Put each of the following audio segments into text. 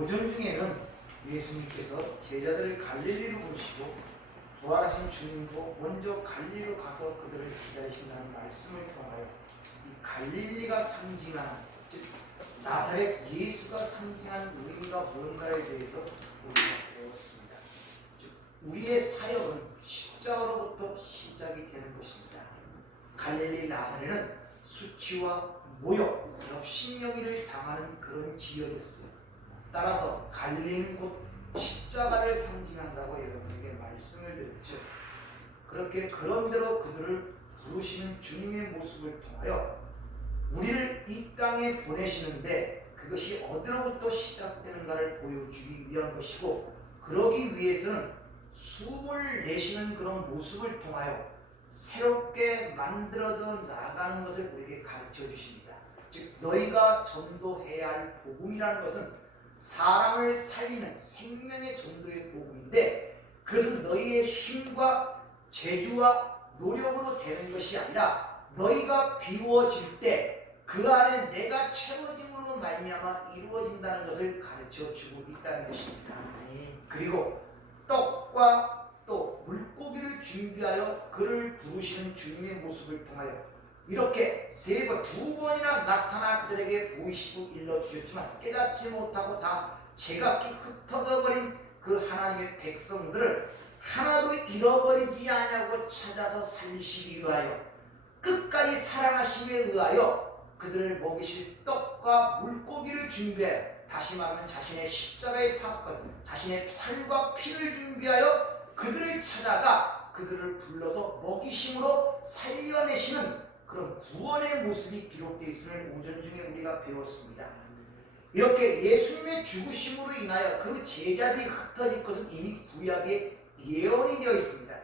오전 중에는 예수님께서 제자들을 갈릴리로 보내시고 부활하신 주님도 먼저 갈릴리로 가서 그들을 기다리신다는 말씀을 통하여 이 갈릴리가 상징하는, 즉 나사렛 예수가 상징하는 의미가 뭔가에 대해서 우리가 배웠습니다. 즉 우리의 사역은 십자가로부터 시작이 되는 것입니다. 갈릴리 나사렛은 수치와 모욕, 업신여기를 당하는 그런 지역이었어요. 따라서 갈릴리는 곧 십자가를 상징한다고 여러분에게 말씀을 드렸죠. 그렇게 그런대로 그들을 부르시는 주님의 모습을 통하여 우리를 이 땅에 보내시는데 그것이 어디로부터 시작되는가를 보여주기 위한 것이고, 그러기 위해서는 숨을 내쉬는 그런 모습을 통하여 새롭게 만들어져 나가는 것을 우리에게 가르쳐 주십니다. 즉 너희가 전도해야 할 복음이라는 것은 사람을 살리는 생명의 전도의 복음인데, 그것은 너희의 힘과 재주와 노력으로 되는 것이 아니라 너희가 비워질 때 그 안에 내가 채워짐으로 말미암아 이루어진다는 것을 가르쳐주고 있다는 것입니다. 그리고 떡과 또 물고기를 준비하여 그를 부르시는 주님의 모습을 통하여 이렇게 두 번이나 나타나 그들에게 보이시고 일러주셨지만 깨닫지 못하고 다 제각기 흩어져버린 그 하나님의 백성들을 하나도 잃어버리지 아니하고 찾아서 살리시기 위하여 끝까지 사랑하심에 의하여 그들을 먹이실 떡과 물고기를 준비해, 다시 말하면 자신의 십자가의 사건, 자신의 살과 피를 준비하여 그들을 찾아가 그들을 불러서 먹이심으로 살려내시는 그런 구원의 모습이 기록되어 있음을 오전 중에 우리가 배웠습니다. 이렇게 예수님의 죽으심으로 인하여 그 제자들이 흩어질 것은 이미 구약에 예언이 되어 있습니다.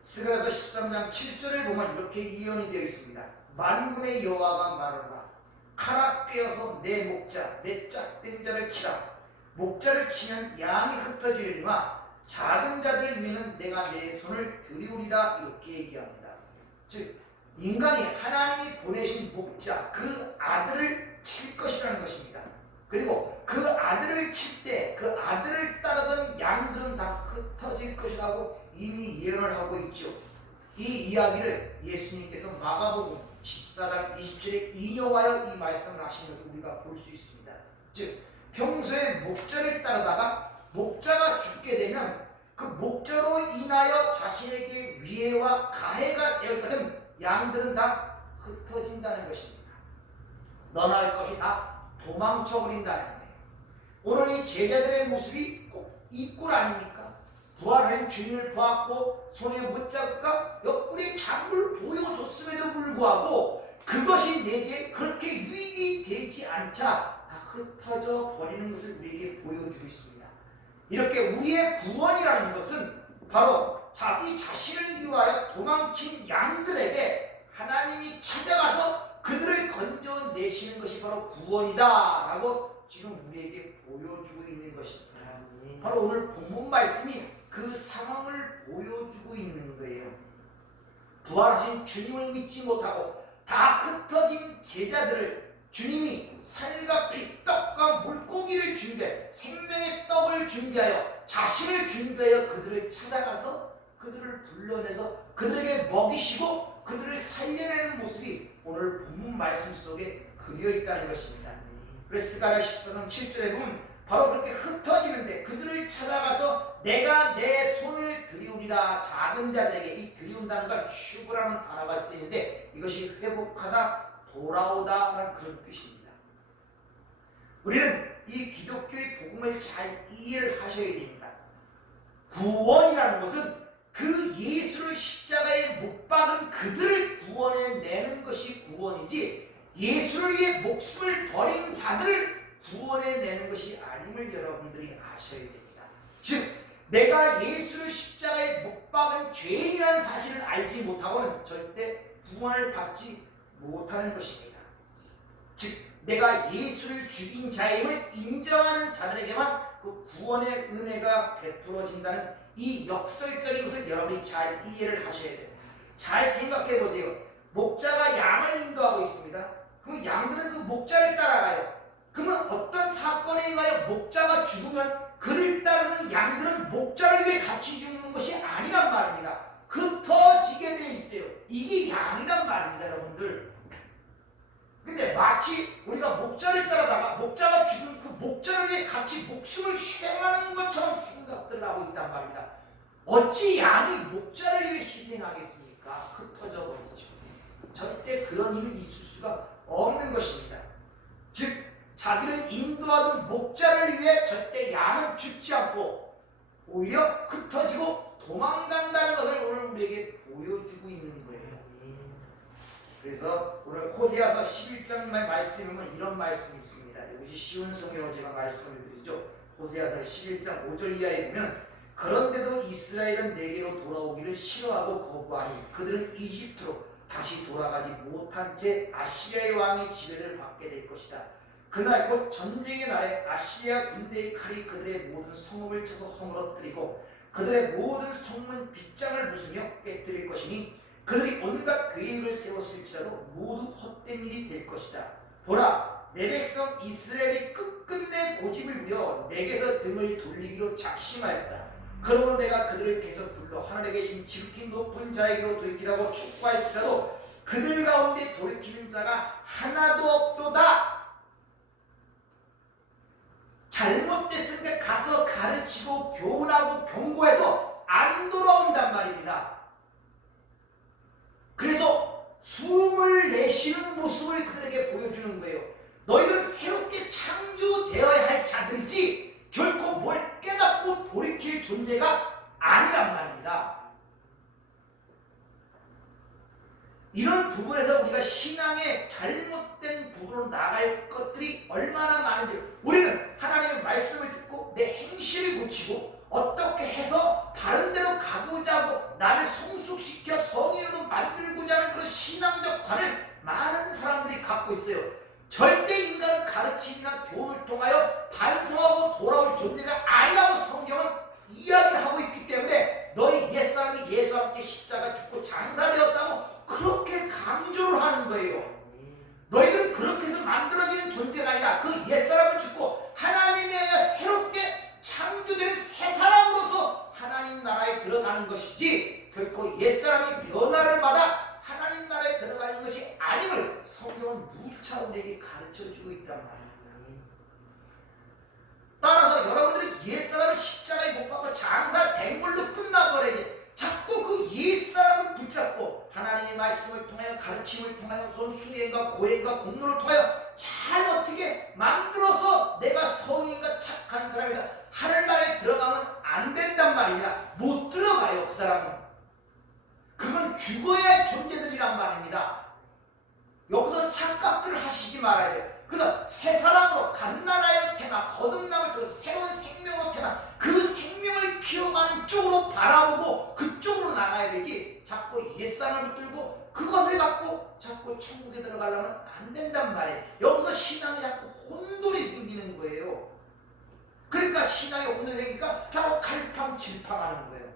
스가랴서 13장 7절을 보면 이렇게 예언이 되어 있습니다. 만군의 여호와가 말하노라. 칼아 꿰어서 내 목자, 내 짝된 자를 치라. 목자를 치면 양이 흩어지려니와 작은 자들 위에는 내가 내 손을 들이우리라. 이렇게 얘기합니다. 즉 인간이 하나님이 보내신 목자, 그 아들을 칠 것이라는 것입니다. 그리고 그 아들을 칠 때 그 아들을 따르던 양들은 다 흩어질 것이라고 이미 예언을 하고 있죠. 이 이야기를 예수님께서 마가복음 14장 27절에 인용하여 이 말씀을 하신 것을 우리가 볼 수 있습니다. 즉 평소에 목자를 따르다가 목자가 죽게 되면 그 목자로 인하여 자신에게 위해와 가해가 세웠거든 양들은 다 흩어진다는 것입니다. 너나 할 것이 다 도망쳐버린다는 거예요. 오늘 이 제자들의 모습이 꼭 이 꼴 아닙니까? 부활한 주님을 보았고 손에 못잡을까 옆구리에 장구를 보여줬음에도 불구하고 그것이 내게 그렇게 유익이 되지 않자 다 흩어져 버리는 것을 우리에게 보여주고 있습니다. 이렇게 우리의 구원이라는 것은 바로 자기 자신을 위하여 도망친 양들에게 하나님이 찾아가서 그들을 건져내시는 것이 바로 구원이다 라고 지금 우리에게 보여주고 있는 것입니다. 바로 오늘 본문 말씀이 그 상황을 보여주고 있는 거예요. 부활하신 주님을 믿지 못하고 다 흩어진 제자들을 주님이 살과 피, 떡과 물고기를 준비해 생명의 떡을 준비하여 자신을 준비하여 그들을 찾아가서 그들을 불러내서 그들에게 먹이시고 그들을 살려내는 모습이 오늘 본문 말씀 속에 그려 있다는 것입니다. 그래서 스가랴 14장 7절에 보면 바로 그렇게 흩어지는데 그들을 찾아가서 내가 내 손을 들이우리라. 작은 자들에게 이 들이운다는 건 슈브라는 단어가 쓰이는데 이것이 회복하다, 돌아오다 라는 그런 뜻입니다. 우리는 이 기독교의 복음을 잘 이해를 하셔야 됩니다. 구원이라는 것은 그 예수를 십자가에 못 박은 그들을 구원해내는 것이 구원이지 예수를 위해 목숨을 버린 자들을 구원해내는 것이 아님을 여러분들이 아셔야 됩니다. 즉 내가 예수를 십자가에 못 박은 죄인이라는 사실을 알지 못하고는 절대 구원을 받지 못하는 것입니다. 즉 내가 예수를 죽인 자임을 인정하는 자들에게만 그 구원의 은혜가 베풀어진다는 이 역설적인 것을 여러분이 잘 이해를 하셔야 돼요. 잘 생각해 보세요. 목자가 양을 인도하고 있습니다. 그럼 양들은 그 목자를 따라가요. 그러면 어떤 사건에 의하여 목자가 죽으면 그를 따르는 양들은 목자를 위해 같이 죽는 것이 아니란 말입니다. 흩어지게 돼 있어요. 이게 양이란 말입니다, 여러분들. 근데 마치 우리가 목자를 따라다가 목자가 죽은 그 목자를 위해 같이 목숨을 희생하는 것처럼 생각들을 하고 있단 말입니다. 어찌 양이 목자를 위해 희생하겠습니까? 흩어져 버리죠. 절대 그런 일은 있을 수가 없는 것입니다. 즉 자기를 인도하던 목자를 위해 절대 양은 죽지 않고 오히려 흩어지고 도망간다는 것을 오늘 우리에게 보여주고 있는 거예요. 그래서 오늘 호세아서 11장 말씀이면 이런 말씀이 있습니다. 이것이 쉬운 성경으로 제가 말씀을 드리죠. 호세아서 11장 5절 이하에 보면 그런데도 이스라엘은 내게로 돌아오기를 싫어하고 거부하니 그들은 이집트로 다시 돌아가지 못한 채 아시리아의 왕의 지배를 받게 될 것이다. 그날 곧 전쟁의 날에 아시리아 군대의 칼이 그들의 모든 성읍을 쳐서 허물어뜨리고 그들의 모든 성문 빗장을 부수며 깨뜨릴 것이니 그들이 온갖 계획을 세웠을지라도 모두 헛된 일이 될 것이다. 보라, 내 백성 이스라엘이 끝끝내 고집을 부려 내게서 등을 돌리기로 작심하였다. 그러므로 내가 그들을 계속 불러 하늘에 계신 지극히 높은 자에게로 돌이키라고 촉구할지라도 그들 가운데 돌이키는 자가 하나도 없도다. 잘못됐으니까 가서 가르치고 교훈하고 경고해도 안 돌아온단 말입니다. 그래서 숨을 내쉬는 모습을 그들에게 보여주는 거예요. 너희들은 새롭게 창조되어야 할 자들이지 결코 뭘 깨닫고 돌이킬 존재가 아니란 말입니다. 이런 부분에서 우리가 신앙의 잘못된 부분으로 나갈 것들이 얼마나 많은지, 우리는 하나님의 말씀을 듣고 내 행실을 고치고 어떻게 해서 바른 데로 가고자 하고 나를 성숙시켜 성인으로 만들고자 하는 그런 신앙적 관을 많은 사람들이 갖고 있어요. 절대 인간은 가르침이나 교훈을 통하여 반성하고 돌아올 존재가 아니라고 성경은 이야기를 하고 있기 때문에 너희 옛사람이 예수와 함께 십자가 죽고 장사되었다고 그렇게 강조를 하는 거예요. 너희들은 그렇게 해서 만들어지는 존재가 아니라 그 옛사람을 죽고 하나님에 의해 새롭게 창조된 새 사람으로서 하나님 나라에 들어가는 것이지 결코 옛사람이 변화를 받아 하나님 나라에 들어가는 것이 아님을 성경은 누차 우리에게 가르쳐주고 있단 말입니다. 따라서 여러분들이 옛사람을 십자가에 못 박고 장사된 걸로 끝나버려야지 자꾸 그 옛사람을 붙잡고 하나님의 말씀을 통하여 가르침을 통하여 수행과 고행과 공로를 통하여 잘 어떻게 만들어서 내가 성인과 착한 사람이다 하늘나라에 들어가면 안 된단 말입니다. 못 들어가요. 그 사람은. 그건 죽어야 할 존재들이란 말입니다. 여기서 착각들을 하시지 말아야 돼요. 그래서 새 사람으로 갓나라의 태나 거듭남을 통해서 새로운 생명의 태나 그 생명을 키워가는 쪽으로 바라보고 그쪽으로 나가야 되지 자꾸 옛사람을 들고 그것을 갖고 자꾸 천국에 들어가려면 안 된단 말이에요. 여기서 신앙에 자꾸 혼돈이 생기는 거예요. 그러니까 신앙에 혼돈이 생기니까 자꾸 갈팡질팡하는 거예요.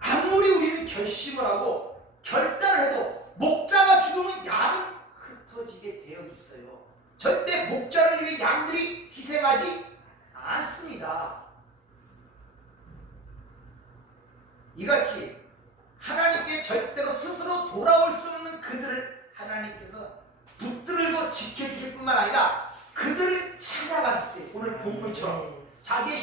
아무리 우리는 결심을 하고 결단을 해도 목자가 죽으면 양은 흩어지게 되어 있어요. 절대 목자를 위해 양들이 희생하지 않습니다. 이같이 하나님께 절대로 스스로 돌아올 수 없는 그들을 하나님께서 붙들고 지켜주실 뿐만 아니라 그들을 찾아갔어요. 오늘 본문처럼 자기의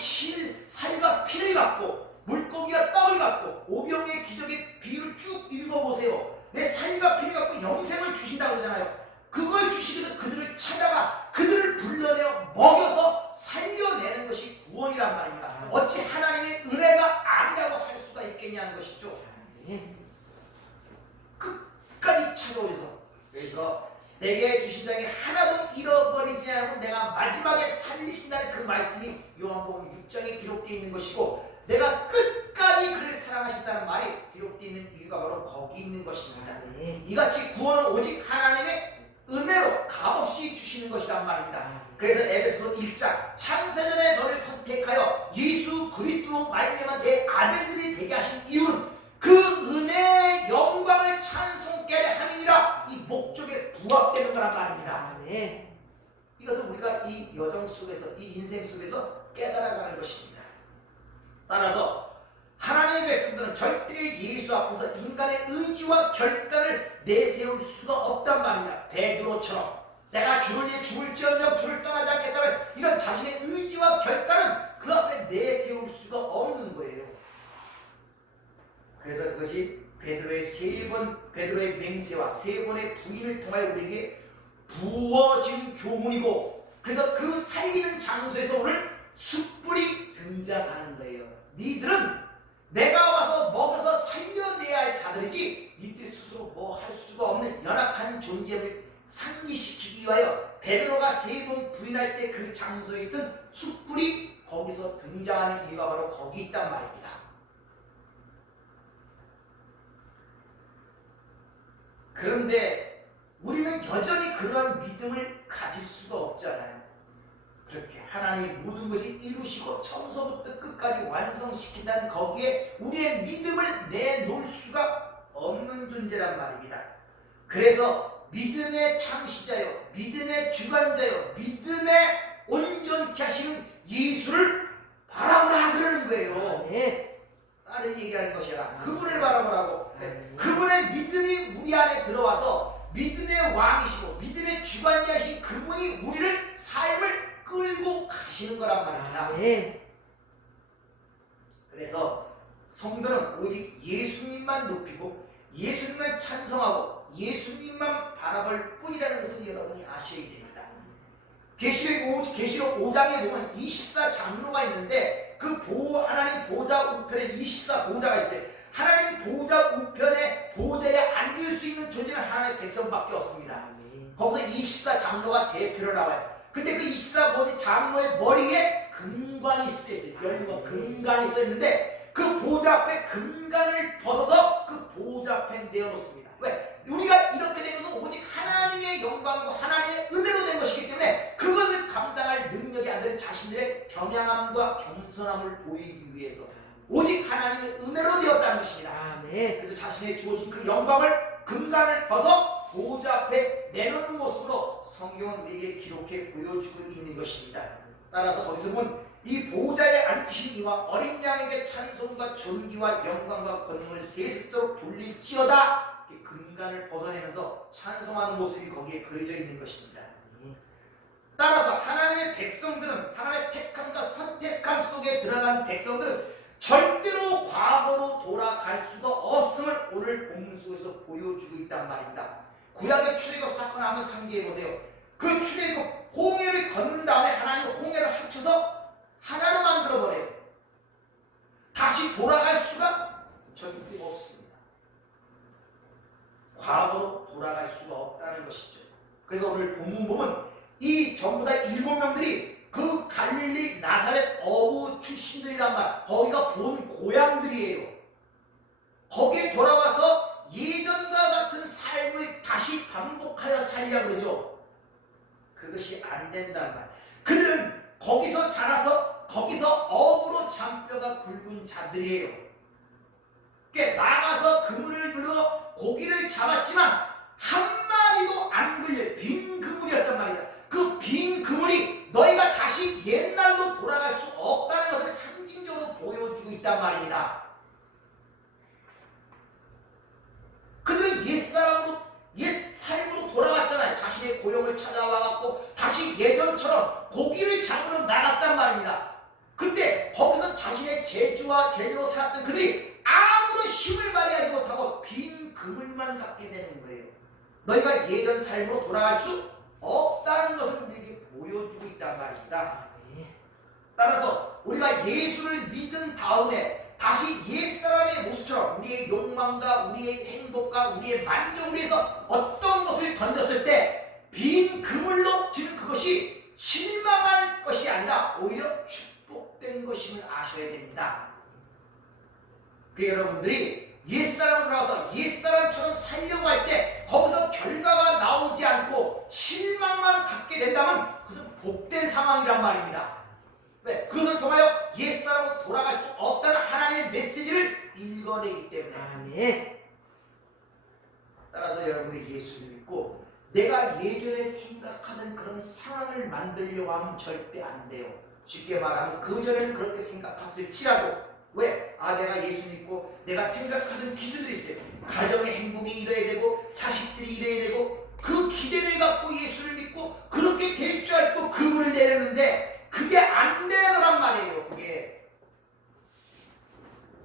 살과 피를 갖고 물고기와 떡을 갖고 오병의 기적의 비유를 쭉 읽어보세요. 내 살과 피를 갖고 영생을 주신다고 그러잖아요. 그걸 주시기 위해서 그들을 찾아가 그들을 불러내어 먹여서 살려내는 것이 구원이란 말입니다. 어찌 하나님의 은혜가 아니라고 할 수가 있겠냐는 것이죠. 끝까지 찾아오셔서 그래서 내게 주신 자에게 하나도 잃어버리지 않고 내가 마지막에 살리신다는 그 말씀이 요한복음 6장에 기록되어 있는 것이고 내가 끝까지 그를 사랑하신다는 말이 기록되어 있는 이유가 바로 거기 있는 것입니다. 이같이 구원은 오직 하나님의 은혜로 값없이 주시는 것이란 말입니다. 그래서 에베소서 1장 창세전에 너를 선택하여 예수 그리스도로 말미암아 내 아들들이 되게 하신 이유는 그 은혜의 영광을 찬송케 함이니라 이 목적에 부합되는 거란 말입니다. 이것을 우리가 이 여정 속에서, 이 인생 속에서 깨달아가는 것입니다. 따라서 하나님의 백성들은 절대 예수 앞에서 인간의 의지와 결단을 내세울 수가 없단 말입니다. 베드로처럼 내가 죽을지 죽을지언정 주를 떠나지 않겠다는 이런 자신의 의지와 결단은 그 앞에 내세울 수가 없는 거예요. 그래서 그것이 베드로의 맹세와 세 번의 부인을 통하여 우리에게 부어진 교훈이고, 그래서 그 살리는 장소에서 오늘 숯불이 등장하는 거예요. 니들은 내가 와서 먹여서 살려내야 할 자들이지 니들 스스로 뭐 할 수가 없는 연약한 존재를 상기시키기 위하여 베드로가 세 번 부인할 때 그 장소에 있던 숯불이 거기서 등장하는 이유가 바로 거기 있단 말입니다. 그런데 우리는 여전히 그러한 믿음을 가질 수가 없잖아요. 그렇게 하나님이 모든 것이 이루시고 처음서부터 끝까지 완성시킨다는 거기에 우리의 믿음을 내놓을 수가 없는 존재란 말입니다. 그래서 믿음의 창시자요, 믿음의 주관자요, 믿음의 온전케 하시는 예수를 바라보라 그러는 거예요. 다른 얘기하는 것이 아니라 그분을 바라보라고. 그분의 믿음이 우리 안에 들어와서 믿음의 왕이시고 믿음의 주관자이신 그분이 우리를 삶을 끌고 가시는 거란 말입니다. 그래서 성도는 오직 예수님만 높이고 예수님만 찬송하고 예수님만 바라볼 뿐이라는 것을 여러분이 아셔야 됩니다. 계시록 5장에 보면 24장로가 있는데 그 하나님 보좌 우편에 24보좌가 있어요. 하나님 보좌 우편에 보좌에 앉을 수 있는 존재는 하나님의 백성밖에 없습니다. 거기서 24장로가 대표로 나와요. 근데 그 24장로의 머리에 금관이 쓰여있어요. 열무가 금관이 쓰여있는데 그 보좌 앞에 금관을 벗어서 그 보좌 앞에 내어놓습니다. 왜? 우리가 이렇게 된 것은 오직 하나님의 영광이고 하나님의 은혜로 된 것이기 때문에 그것을 감당할 능력이 안 되는 자신들의 겸양함과 겸손함을 보이기 위해서 오직 하나님의 은혜로 되었다는 것입니다. 그래서 자신의 주어진 그 영광을 금관을 벗어 보좌 앞에 내놓는 모습으로 성경은 우리에게 기록해 보여주고 있는 것입니다. 따라서 거기서 보면 이 보좌에 앉으신 이와 어린 양에게 찬송과 존귀와 영광과 권능을 세습도록 돌릴지어다. 금관을 벗어내면서 찬송하는 모습이 거기에 그려져 있는 것입니다. 따라서 하나님의 백성들은, 하나님의 택함과 선택함 속에 들어간 백성들은 절대로 과거로 돌아갈 수가 없음을 오늘 본문 속에서 보여주고 있단 말입니다. 구약의 출애굽 사건 한번 상기해 보세요. 그 출애굽 홍해를 걷는 다음에 하나님 홍해를 합쳐서 하나로 만들어 버려요. 다시 돌아갈 수가 절대 없습니다. 과거로 돌아갈 수가 없다는 것이죠. 그래서 오늘 본문 보면 이 전부 다 7명들이 그 갈릴리 나사렛 어부 출신들이란 말, 거기가 본 고향들이에요. 거기에 돌아와서 예전과 같은 삶을 다시 반복하여 살려고 그러죠. 그것이 안 된단 말. 그들은 거기서 자라서 거기서 어부로 잔뼈가 굵은 자들이에요. 나가서 그물을 불러 고기를 잡았지만 한 마리도 안 걸려 빈 그물이었단 말이야. 그 빈 그물이 너희가 다시 옛날로 돌아갈 수 없다는 것을 상징적으로 보여주고 있단 말입니다. 그들은 옛 삶으로 돌아갔잖아요. 자신의 고용을 찾아와갖고 다시 예전처럼 고기를 잡으러 나갔단 말입니다. 근데 거기서 자신의 재주로 살았던 그들이 아무런 힘을 발휘하지 못하고 빈 그물만 갖게 되는 거예요. 너희가 예전 삶으로 돌아갈 수 없다는 것을 우리에게 보여주고 있단 말입니다. 따라서 우리가 예수를 믿은 다음에 다시 옛사람의 모습처럼 우리의 욕망과 우리의 행복과 우리의 만족을 위해서 어떤 것을 던졌을 때 빈 그물로 지는 그것이 실망할 것이 아니라 오히려 축복된 것임을 아셔야 됩니다. 그 여러분들이 옛사람으로 나와서 옛사람처럼 살려고 할 때 거기서 결과가 나오지 않고 실망만 갖게 된다면 그것은 복된 상황이란 말입니다. 왜? 그것을 통하여 옛사람으로 돌아갈 수 없다는 하나님의 메시지를 읽어내기 때문에. 아멘. 따라서 여러분들이 예수를 믿고 내가 예전에 생각하는 그런 상황을 만들려고 하면 절대 안 돼요. 쉽게 말하면 그전에는 그렇게 생각했을지라도 왜? 내가 예수 믿고 내가 생각하던 기준들이 있어요. 가정의 행복이 이뤄야 되고 자식들이 이뤄야 되고 그 기대를 갖고 예수를 믿고 그렇게 될 줄 알고 그분을 내렸는데 그게 안 되더란 말이에요. 그게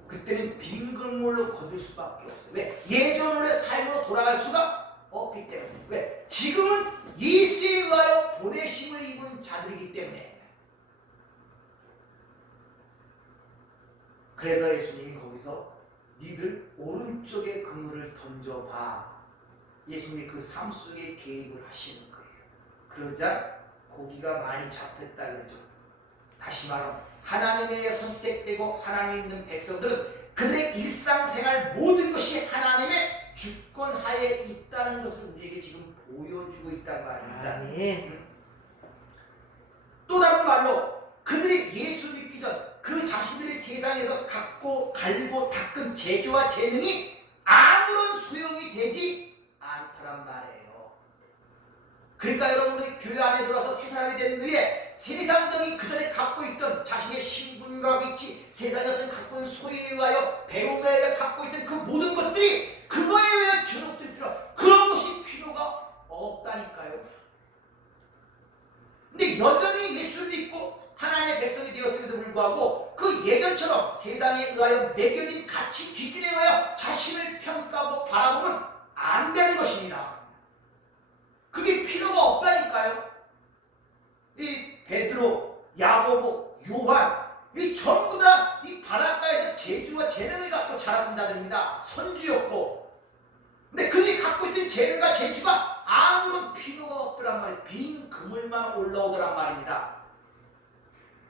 그때는 빈 글물로 거둘 수밖에 없어요. 왜? 예전의 삶으로 돌아갈 수가 없기 때문에. 왜? 지금은 예수에 의하여 보내심을 입은 자들이기 때문에. 그래서 예수님이 거기서 니들 오른쪽에 그물을 던져봐. 예수님이 그 삶 속에 개입을 하시는 거예요. 그러자 고기가 많이 잡혔다 그러죠. 다시 말하면 하나님의 선택되고 하나님 있는 백성들은 그들의 일상생활 모든 것이 하나님의 주권하에 있다는 것을 우리에게 지금 보여주고 있단 말입니다. 네. 또 다른 말로 그들이 예수 믿기 전 그 자신들이 세상에서 갖고 갈고 닦은 재주와 재능이 아무런 소용이 되지 않더란 말이에요. 그러니까 여러분들이 교회 안에 들어와서 새 사람이 된 후에 세상적인 그전에 갖고 있던 자신의 신분과 위치, 세상에 어떤 갖고 있는 소유에 의하여 배움에 의하여 갖고 있던 그 모든 것들이 그거에 의해 주눅들 필요, 그런 것이 필요가 없다니까요. 근데 여전히 예수를 믿고 하나님의 백성이 되었음에도 불구하고 그 예전처럼 세상에 의하여 매겨진 가치 기준에 의하여 자신을 평가하고 바라보면 안 되는 것입니다. 그게 필요가 없다니까요. 이 베드로, 야고보, 요한 이 전부 다 이 바닷가에서 재주와 재능을 갖고 자랐던 자들입니다. 선주였고, 근데 그들이 갖고 있던 재능과 재주가 아무런 필요가 없더란 말이에요. 빈 그물만 올라오더란 말입니다.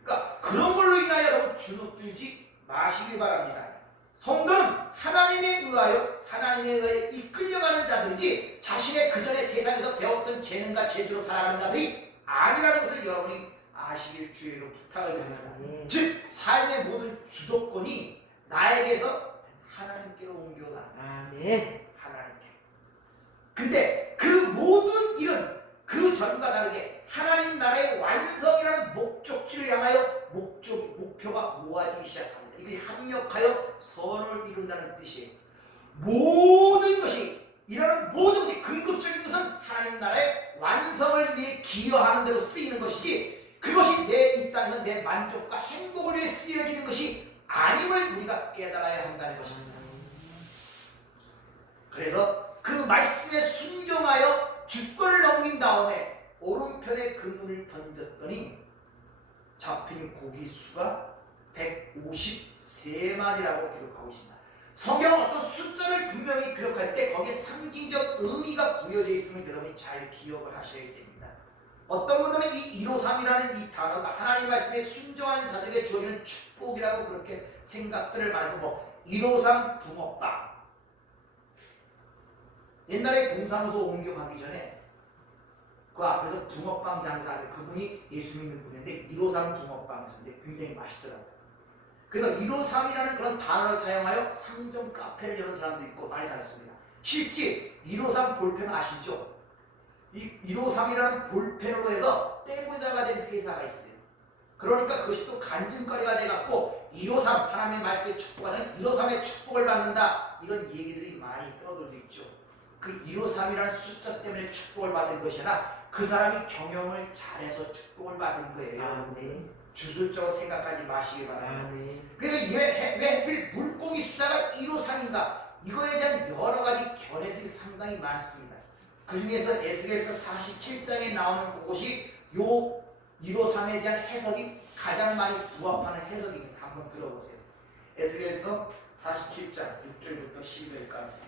그러니까 그런 걸로 인하여 여러분 주눅들지 마시기 바랍니다. 성도는 하나님에 의하여 이끌려가는 자들이지 자신의 그전에 세상에서 배웠던 재능과 재주로 살아가는 자들이 아니라는 것을 여러분이 아시길 주의로 부탁을 드립니다. 즉 삶의 모든 주도권이 나에게서 하나님께로 옮겨가는 하나님께. 근데 그 모든 일은 그 전과 다르게 하나님 나라의 완성이라는 목적지를 향하여 목표가 모아지기 시작합니다. 이게 합력하여 선을 이룬다는 뜻이에요. 모든 것이 일하는 모든 것이 근급적인 것은 하나님 나라의 완성을 위해 기여하는 대로 쓰이는 것이지 그것이 내 이 땅에서 내 만족과 행복을 위해 쓰여지는 것이 아님을 우리가 깨달아야 한다는 것입니다. 그래서 그 말씀에 순종하여 주권을 넘긴 다음에 오른편에 그물을 던졌더니 잡힌 고기 수가 153마리라고 기록하고 있습니다. 성경 어떤 숫자를 분명히 기록할 때 거기에 상징적 의미가 부여되어 있음을 여러분이 잘 기억을 하셔야 됩니다. 어떤 분들은 이 153이라는 이 단어가 하나님의 말씀에 순종하는 자들에게 주어지는 축복이라고 그렇게 생각들을 말해서 153 붕어빵. 옛날에 동사무소 옮겨가기 전에 그 앞에서 붕어빵 장사하는 그분이 예수 믿는 분인데 153 붕어빵이었는데 굉장히 맛있더라고요. 그래서 153이라는 그런 단어를 사용하여 상점 카페를 여는 사람도 있고 많이 살았습니다. 실제 153 볼펜 아시죠? 이 153이라는 볼펜으로 해서 떼부자가 된 회사가 있어요. 그러니까 그것이 또 간증거리가 돼갖고 153 하나님의 말씀에 축복하는 153의 축복을 받는다 이런 얘기들이 많이 떠돌고 있죠. 그 153이라는 숫자 때문에 축복을 받은 것이 아니라 그 사람이 경영을 잘해서 축복을 받은 거예요. 주술적으로 생각하지 마시기 바랍니다. 그러니까 왜 하필 물고기 숫자가 153인가 이거에 대한 여러 가지 견해들이 상당히 많습니다. 그 중에서 에스겔서 47장에 나오는 그것이 요 153에 대한 해석이 가장 많이 부합하는 해석입니다. 한번 들어보세요. 에스겔서 47장 6절부터 12절까지.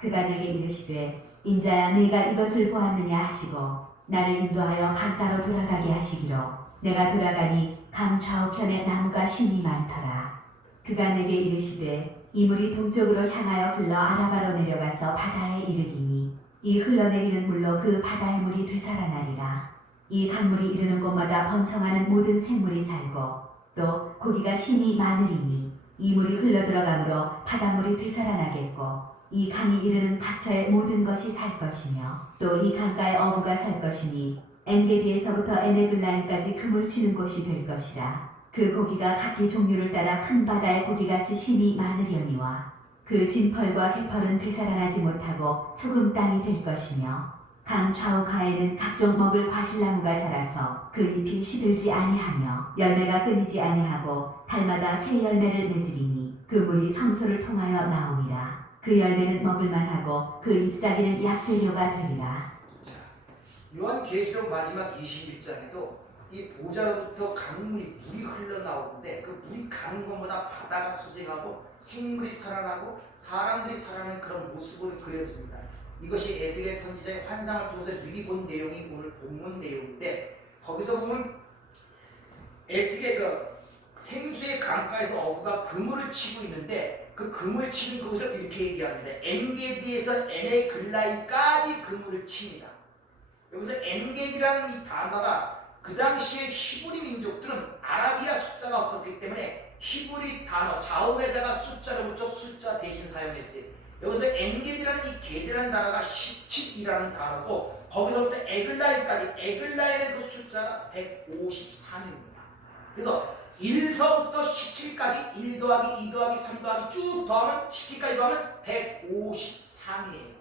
그가 내게 이르시되 인자야 네가 이것을 보았느냐 하시고 나를 인도하여 강 따로 돌아가게 하시기로 내가 돌아가니 강 좌우편에 나무가 심이 많더라. 그가 내게 이르시되 이 물이 동쪽으로 향하여 흘러 아라바로 내려가서 바다에 이르리니 이 흘러내리는 물로 그 바다의 물이 되살아나리라. 이 강물이 이르는 곳마다 번성하는 모든 생물이 살고 또 고기가 심이 많으리니 이 물이 흘러들어가므로 바닷물이 되살아나겠고 이 강이 이르는 각처의 모든 것이 살 것이며 또 이 강가에 어부가 살 것이니 엔게디에서부터 에네글라인까지 그물 치는 곳이 될 것이라. 그 고기가 각기 종류를 따라 큰 바다의 고기같이 심이 많으려니와 그 진펄과 개펄은 되살아나지 못하고 소금 땅이 될 것이며 강 좌우가에는 각종 먹을 과실나무가 자라서 그 잎이 시들지 아니하며 열매가 끊이지 아니하고 달마다 새 열매를 맺으리니 그 물이 성소를 통하여 나오리라. 그 열매는 먹을만하고 그 잎사귀는 약재료가 되리라. 자, 요한계시록 마지막 21장에도 이 보좌로부터 강물이 물이 흘러나오는데 그 물이 가는 것보다 바다가 수생하고 생물이 살아나고 사람들이 살아나는 그런 모습을 그려줍니다. 이것이 에스겔 선지자의 환상을 통해서 미리 본 내용이 오늘 본문 내용인데, 거기서 보면 에스겔 그 생수의 강가에서 어부가 그물을 치고 있는데 그 그물 치는 그것을 이렇게 얘기합니다. 엔게디에서 에네글라인까지 그물을 칩니다. 여기서 엔게디라는 이 단어가 그 당시에 히브리 민족들은 아라비아 숫자가 없었기 때문에 히브리 단어 자음에다가 숫자를 붙여 숫자 대신 사용했어요. 여기서 엔게디라는 이 게디라는 단어가 17이라는 단어고 거기서부터 에글라인까지, 에글라인의 그 숫자가 153입니다. 그래서 1서부터 17까지 1 더하기 2 더하기 3 더하기 쭉 더하면 17까지 더하면 153이에요.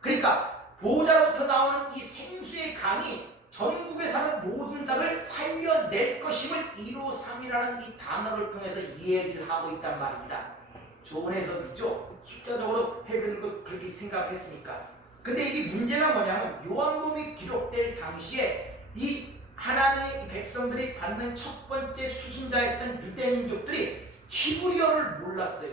그러니까 보호자로부터 나오는 이 생수의 강이 전국에 사는 모든 자를 살려낼 것임을 153이라는 이 단어를 통해서 이해를 하고 있단 말입니다. 좋은 해석이죠. 숫자적으로 해석하는 걸 그렇게 생각했으니까. 근데 이게 문제가 뭐냐면 요한복음이 기록될 당시에 이 하나님의 백성들이 받는 첫 번째 수신자였던 유대민족들이 히브리어를 몰랐어요.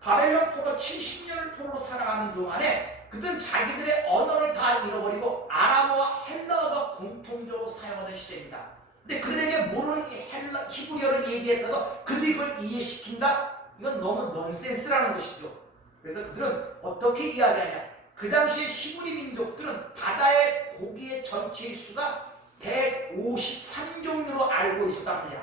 바벨론 포로 70년을 포로로 살아가는 동안에 그들은 자기들의 언어를 다 잃어버리고 아람어와 헬라어가 공통적으로 사용하던 시대입니다. 근데 그들에게 모르는 히브리어를 얘기해서 그들이 그걸 이해시킨다? 이건 너무 넌센스라는 것이죠. 그래서 그들은 어떻게 이야기하냐? 그 당시에 히브리 민족들은 바다의 고기의 전체의 수가 153종류로 알고 있었답니다.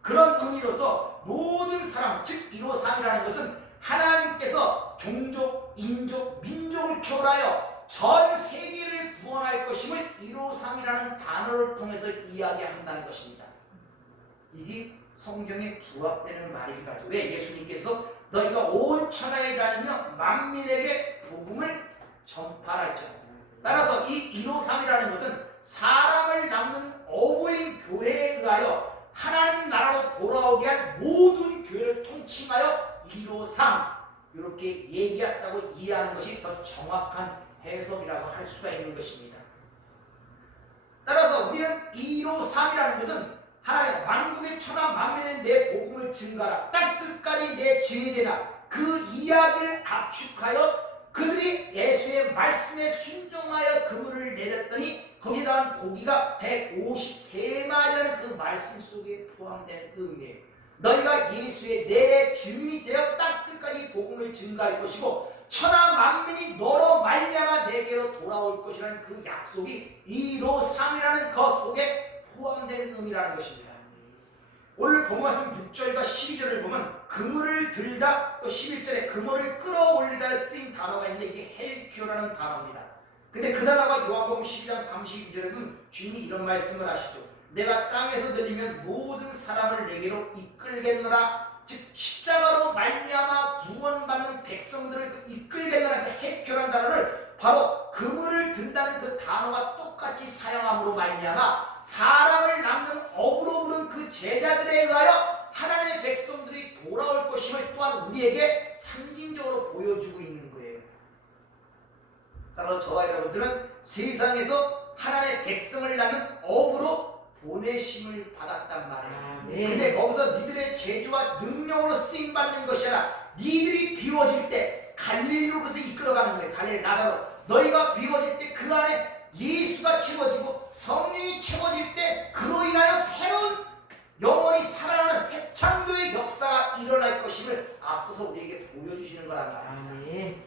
그런 의미로서 모든 사람, 즉 153이라는 것은 하나님께서 종족, 인족, 민족을 초월하여 전 세계를 구원할 것임을 153이라는 단어를 통해서 이야기한다는 것입니다. 이게 성경에 부합되는 말이기도 하죠. 왜? 예수님께서 너희가 온 천하에 다니며 만민에게 복음을 전파하라 했죠. 따라서 이 153이라는 것은 사람을 낳는 어부인 교회에 의하여 하나님 나라로 돌아오게 할 모든 교회를 통칭하여 153 이렇게 얘기했다고 이해하는 것이 더 정확한 해석이라고 할 수가 있는 것입니다. 따라서 우리는 153이라는 것은 하나님 만국의 천하 만민의 내 복음을 증가하라, 땅 끝까지 내 증인이 되라, 그 이야기를 압축하여 그들이 예수의 말씀에 순종하여 그물을 내렸더니 거기에 대한 고기가 153마리라는 그 말씀 속에 포함된 의미예요. 너희가 예수의 내 증인이 되어 땅 끝까지 복음을 증가할 것이고 천하 만민이 너로 말미암아 내게로 돌아올 것이라는 그 약속이 153이라는 것 속에 포함된 의미라는 것입니다. 오늘 본문말씀 6절과 12절을 보면 그물을 들다, 또 11절에 그물을 끌어올리다 쓰인 단어가 있는데 이게 헬키오라는 단어입니다. 근데 그 단어가 요한복음 12장 32절에 보면 주님이 이런 말씀을 하시죠. 내가 땅에서 들리면 모든 사람을 내게로 이끌겠노라. 즉 십자가로 말미암아 구원받는 백성들을 이끌겠노라. 그 헬키오라는 단어를 바로 그물을 든다는 그 단어가 똑같이 사용함으로 말미암아 사람을 낳는 어부로 부른 그 제자들에 의하여 하나님의 백성들이 돌아올 것임을 또한 우리에게 상징적으로 보여주고 있는 거예요. 따라서 저와 여러분들은 세상에서 하나님의 백성을 낳는 어부로 보내심을 받았단 말이에요. 근데 거기서 니들의 재주와 능력으로 쓰임받는 것이 아니라 니들이 비워질 때 갈릴리로부터 이끌어가는 거예요. 갈릴리 나사로 너희가 비워질 때 그 안에 예수가 채워지고 성령이 채워질 때 그로 인하여 새로운 영원히 살아나는 새 창조의 역사가 일어날 것임을 앞서서 우리에게 보여주시는 거란 말입니다.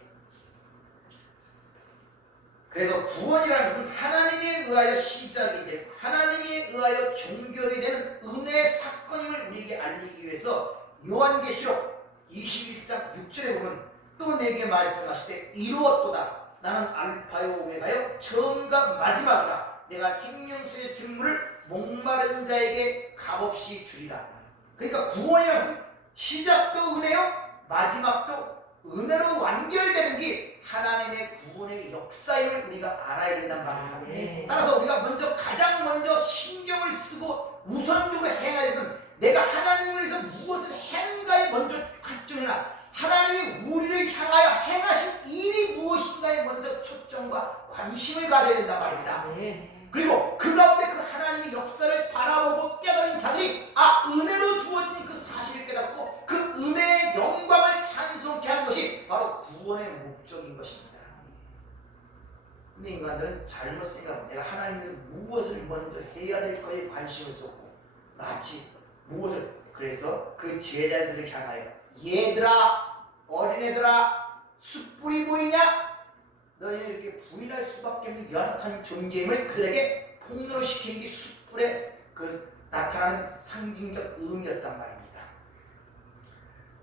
그래서 구원이라는 것은 하나님에 의하여 시작이 되고 하나님에 의하여 종결이 되는 은혜의 사건임을 우리에게 알리기 위해서 요한계시록 21장 6절에 보면 또 내게 말씀하시되 이루었도다. 나는 알파요 오메가요 처음과 마지막이라. 내가 생명수의 샘물을 목마른 자에게 값없이 주리라. 그러니까 구원이라는 것은 시작도 은혜요 마지막도 은혜로 완결되는 게 하나님의 구원의 역사임을 우리가 알아야 된단 말입니다. 네. 따라서 우리가 가장 먼저 신경을 쓰고 우선적으로 행해야 되는, 내가 하나님을 위해서 무엇을 하는가에 먼저 관점이나 하나님이 우리를 향하여 행하신 일이 무엇인가에 먼저 초점과 관심을 가져야 된단 말입니다. 네. 그리고 그 가운데 그 하나님의 역사를 바라보고 깨달은 자들이 은혜로 주어진 그 사실을 깨닫고 그 은혜의 영광을 찬송케 하는 것이 바로 구원의 목적인 것입니다. 근데 인간들은 잘못 생각합니다. 내가 하나님께서 무엇을 먼저 해야 될까에 관심을 쏟고 마치 무엇을, 그래서 그 제자들을 향하여 얘들아, 어린애들아, 숯불이 보이냐? 너희는 이렇게 부인할 수밖에 없는 연약한 존재임을 그들에게 폭로를 시키는 게 숯불의 그 나타나는 상징적 의미였단 말입니다.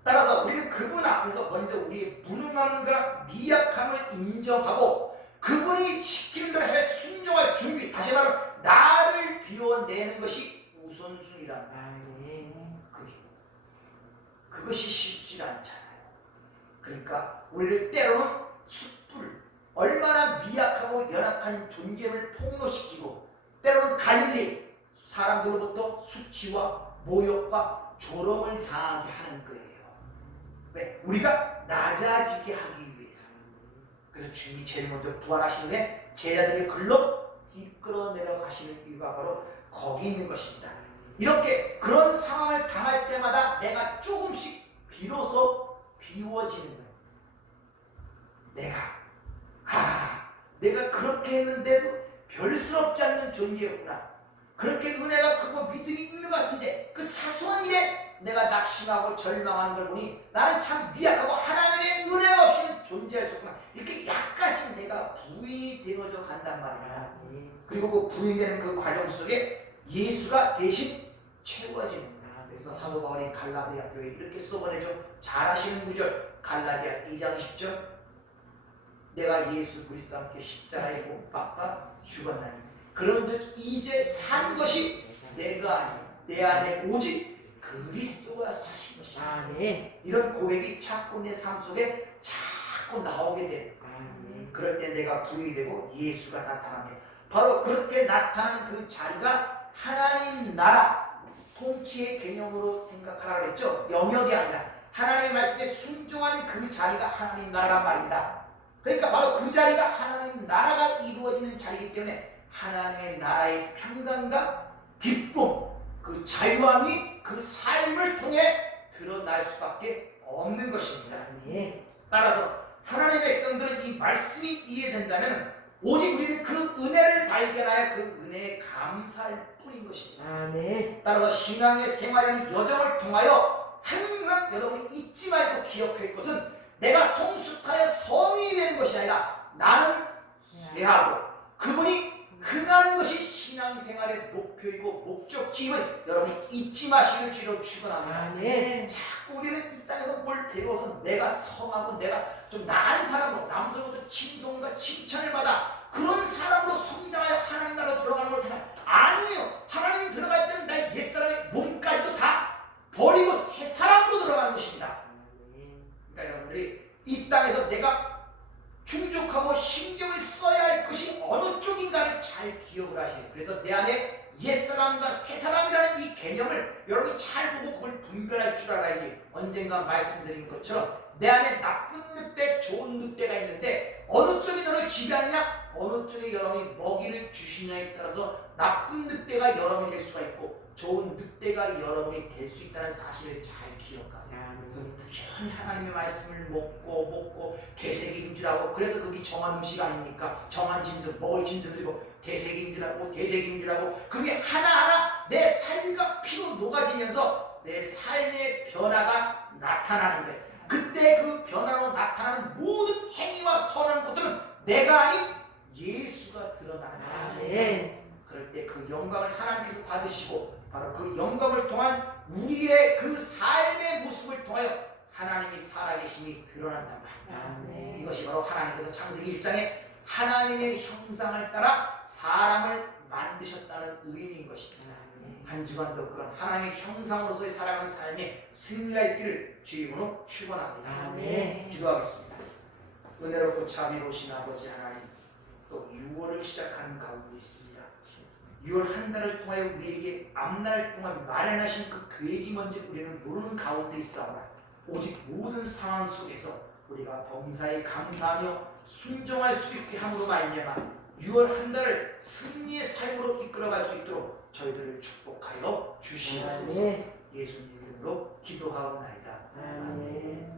따라서 우리는 그분 앞에서 먼저 우리의 무능함과 미약함을 인정하고 그분이 시키는 대로 할 순종할 준비, 다시 말하면 나를 비워내는 것이 우선순위란 말이에요. 그것이 쉽지 않잖아요. 그러니까 우리를 때로는 숯불, 얼마나 미약하고 연약한 존재를 폭로시키고, 때로는 갈릴리 사람들로부터 수치와 모욕과 조롱을 당하게 하는 거예요. 왜? 우리가 낮아지게 하기 위해서. 그래서 주님이 제일 먼저 부활하신 후에 제자들을 글로 이끌어 내려가시는 이유가 바로 거기 있는 것입니다. 이렇게 그런 상황을 당할 때마다 내가 조금씩 비로소 비워지는 거예요. 내가 그렇게 했는데도 별스럽지 않는 존재였구나. 그렇게 은혜가 크고 믿음이 있는 것 같은데 그 사소한 일에 내가 낙심하고 절망하는 걸 보니 나는 참 미약하고 하나님의 은혜가 없이는 존재할 수 없구나. 이렇게 약간씩 내가 부인이 되어져 간단 말입니다. 그리고 그 부인되는 그 과정 속에 예수가 대신 채워지는 거야. 그래서 사도 바울이 갈라디아 교회에 이렇게 써보내죠. 잘 아시는 구절, 갈라디아 2장 10절. 내가 예수 그리스도와 함께 십자가에 못 박아 죽었나니 그런즉 이제 산 것이 내가 아니요 내 안에 오직 그리스도가 사신 것이다. 네. 이런 고백이 자꾸 내 삶 속에 자꾸 나오게 돼. 그럴 때 내가 부여되고 예수가 나타나며 바로 그렇게 나타나는 그 자리가 하나님 나라 통치의 개념으로 생각하라고 했죠. 영역이 아니라 하나님의 말씀에 순종하는 그 자리가 하나님 나라란 말입니다. 그러니까 바로 그 자리가 하나님 나라가 이루어지는 자리이기 때문에 하나님의 나라의 평강과 기쁨, 그 자유함이 그 삶을 통해 드러날 수밖에 없는 것입니다. 네. 따라서 하나님의 백성들은 이 말씀이 이해된다면 오직 우리는 그 은혜를 발견하여 그 은혜에 감사할 뿐인 것입니다. 네. 따라서 신앙의 생활이라는 여정을 통하여 항상 여러분이 잊지 말고 기억할 것은 내가 성숙하여 성인이 되는 것이 아니라 나는 쇠하고 그분이 흥하는 것이 신앙생활의 목표이고 목적지임을 여러분이 잊지 마시길 주로 축원합니다. 네. 자꾸 우리는 이 땅에서 뭘 배워서 내가 성하고 내가 좀 나은 사람으로 남들로부터 칭송과 칭찬을 받아 그런 사람으로 성장하여 하나님 나라로 들어가는 걸 생각. 아니에요. 하나님 들어갈 때는 나의 옛사람의 몸까지도 다 버리고 새 사람으로 들어가는 것입니다. 그러니까 여러분들이 이 땅에서 내가 충족하고 신경을 써야 할 것이 어느 쪽인가를 잘 기억을 하시요. 그래서 내 안에 옛사람과 새사람이라는 이 개념을 여러분이 잘 보고 그걸 분별할 줄 알아야지. 언젠가 말씀드린 것처럼 내 안에 나쁜 늑대, 좋은 늑대가 있는데 어느 쪽이 너를 지배하느냐, 어느 쪽에 여러분이 먹이를 주시냐에 따라서 나쁜 늑대가 여러분이 될 수가 있고 좋은 늑대가 여러분이 될 수 있다는 사실을 잘 기억하세요. 그래서 부지런히 하나님의 말씀을 먹고 되새김질하고, 그래서 그게 정한 음식 아닙니까? 정한 진석, 먹을 진석을 들고 되새김질하고 그게 하나하나 내 삶과 피로 녹아지면서 내 삶의 변화가 나타나는 거예요. 그때 그 변화로 나타나는 모든 행위와 선한 것들은 내가 아닌 예수가 드러나는 거예요. 네. 그럴 때 그 영광을 하나님께서 받으시고 바로 그 영광을 통한 우리의 그 삶의 모습 그래서 창세기 1장에 하나님의 형상을 따라 사람을 만드셨다는 의미인 것입니다. 한 주간도 그런 하나님의 형상으로서의 살아가는 삶에 승리가 있기를 주의 이름으로 축원합니다. 아멘. 기도하겠습니다. 은혜롭고 자비로우신 아버지 하나님, 또 6월을 시작하는 가운데 있습니다. 6월 한 달을 통하여 우리에게 앞날 동안 마련하신 그 계획이 뭔지 우리는 모르는 가운데 있사오나 오직 모든 상황 속에서 우리가 범사에 감사하며 순종할 수 있게 함으로 말미암아 6월 한 달을 승리의 삶으로 이끌어갈 수 있도록 저희들을 축복하여 주시옵소서. 예수님 이름으로 기도하옵나이다. 아멘.